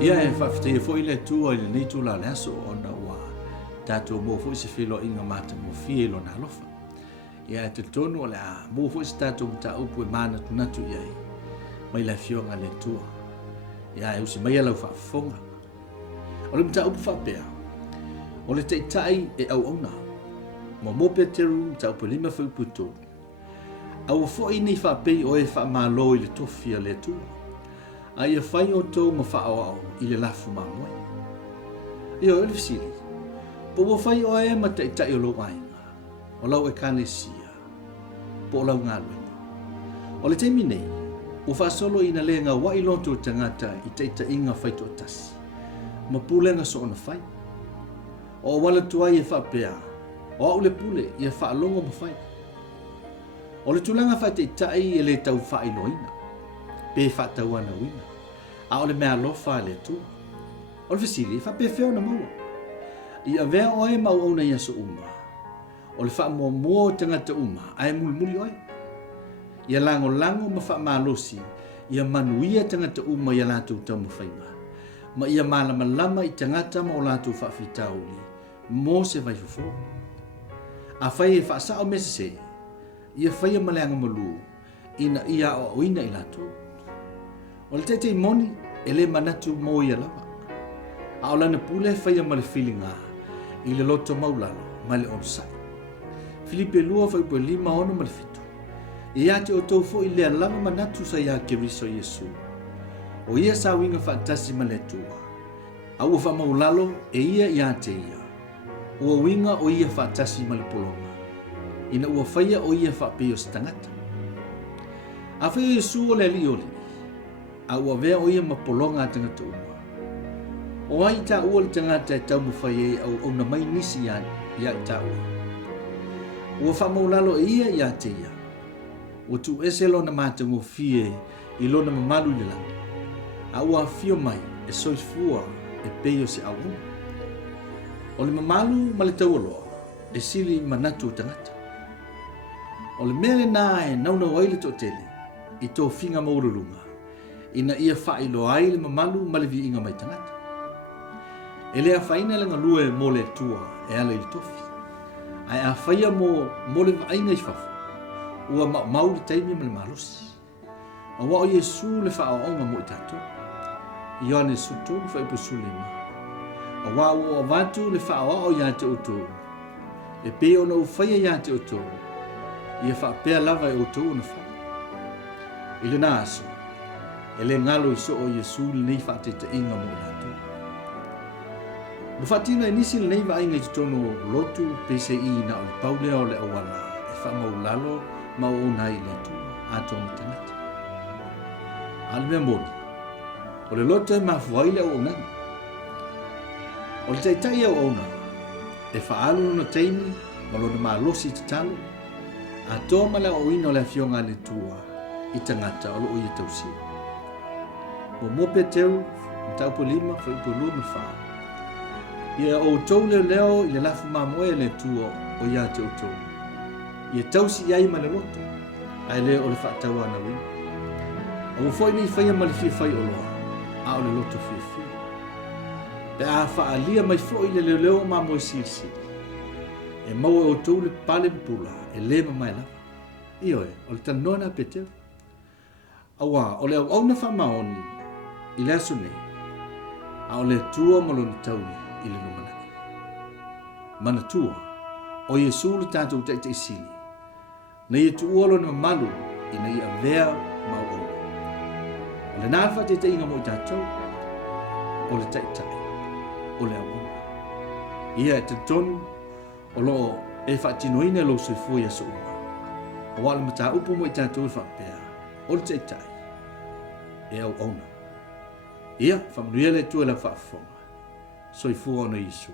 Ia e whawhite e fwoi le tua i le nei tū la le aso o na ua tātou mō fwoi se whilo inga mata mō whielo na alofa. Ia e te tonu o le a mō fwoi se tātou mta upu e mana tunatu iai mai la fionga le tua. Ia e usi mai alau whaafonga. O le mta upu whapea. O le teitai e au auna. Mo mōpea teru mta upu lima whaupu tō. Au fwoi nei whapei o e whaamalo i le tofia le tua. Ai e whai o tō ma whaao i le lafu mamoe. Ia o le fisili. Po o whai o e ma teitai o lo ainga. O lau e kane sia. Po o lau ngā luenga. O le teimi nei. O whaasolo ina le ngā wai loto tangata i teita inga whaito o tasi. Ma pulenga so ona whai. O wala tuai e whapea. O au le pule i e whaalongo ma whai. O le tulanga whai teitai e le tau whai loina. Pe whatau ana wina. A o le mea lofa le tu. O le fisili e whape whio na maua. I a vea oe mau au na ia so uma. O le wha mua mua tangata uma. Ai muli oe. Ia lango ma wha malosi. Ia manuia tangata uma ia lātou tau mawhaima. Ma ia malama i tangata ma o lātou whawhitau li. Mō se vai fufo. A whai e whaasa o mese se. Ia whai a maleanga malu. Ina ia o oina i lātou. O le teitei moni e le manatu mō ia lawa. A o lana pule whaia ma le whilinga i le loto maulalo ma le onsai. Filipe lua whaipo 5 ono ma le fitu. I ate o tau fo i lea lava manatu sa ia ke riso Yesu. O ia sa winga whaatasi ma le tua. A ua wha maulalo e ia i ate ia. Ua winga o ia whaatasi ma le polonga. Ina ua whaia o ia whaapeo stangata. A whaia Yesu o le li oli. A ua vea o ia mapolonga tangata uma. O ai ta ua le tangata e tau mawhai au na mai nisi ia ta ua. Ua whamaulalo e ia i a te ia. Ua tu ese lona mātango fie i lona mamalu le langi. A ua fio mai e soifua e peio se au. O le mamalu ma le tau aloa e sili manatu tangata. O le mele nā e nauna waile to tele i tō whinga maurulunga. Ina ia whailo ai le mamalu ma le vi inga mai tangata. E lea whaina langa lue mo le tua e ala i le tofi. Ai a whaia mo le vainga i whafu. Ua mau le taimi ma le malosi. A wao Yesu le whaonga mo i tato. Ioane suto le whaipu sulema. A wao o avatu le whaoa ia te oto. E pe ona u whaia ia te oto. Ia whaapea lava e oto na wha. Ile nā aso. E le ngalo i so o Yesu le nei whaateta inga mo lato. Mufatina e nisi le nei wa inga i tono lotu PCI na o le paulea o le awala e wha mau lalo ma o nai le tu a tonu tangata. Ale mea moni. O le loto e mafuai le o nani. O le teitai au ona. E whaalu na teimi ma lo na maalosi te talo. A tō ma le o ino le fionga le tua i tangata o lo o i tausia. Mo mope teu, taupo 5, whaipo 2 me wha. Ia o tau leo i le lafu mamoe le tua o ia te o tau. Ia tausi iai ma le loto, ai le o le whaatau ana wina. O foi ni whaia ma le fia whai o loa, a o le loto fia fia. Pe a whaalia mai foi le leo mamoe siri. E maua o tau le pale mpula, e lema mai lava. Ioe, o le tanona pe teu. Awa, o le au na wha maoni, i le aso nei, a o le tua malona tauni i le numanaki. Mana tua, o Yesu le tātou te sili, na ia tu uolo na malu i na ia vea mau au. O le nāwha te inga mo i tātou, o le taitai, o le au. Ia e te tonu, o lo e whaatinoina lo soifua ia so uma. O wale mata upu mo i tātou e whapea, o le taitai, e au ona. Ia, whamanuia le tua la whaafonga. Soifua ona Yesu.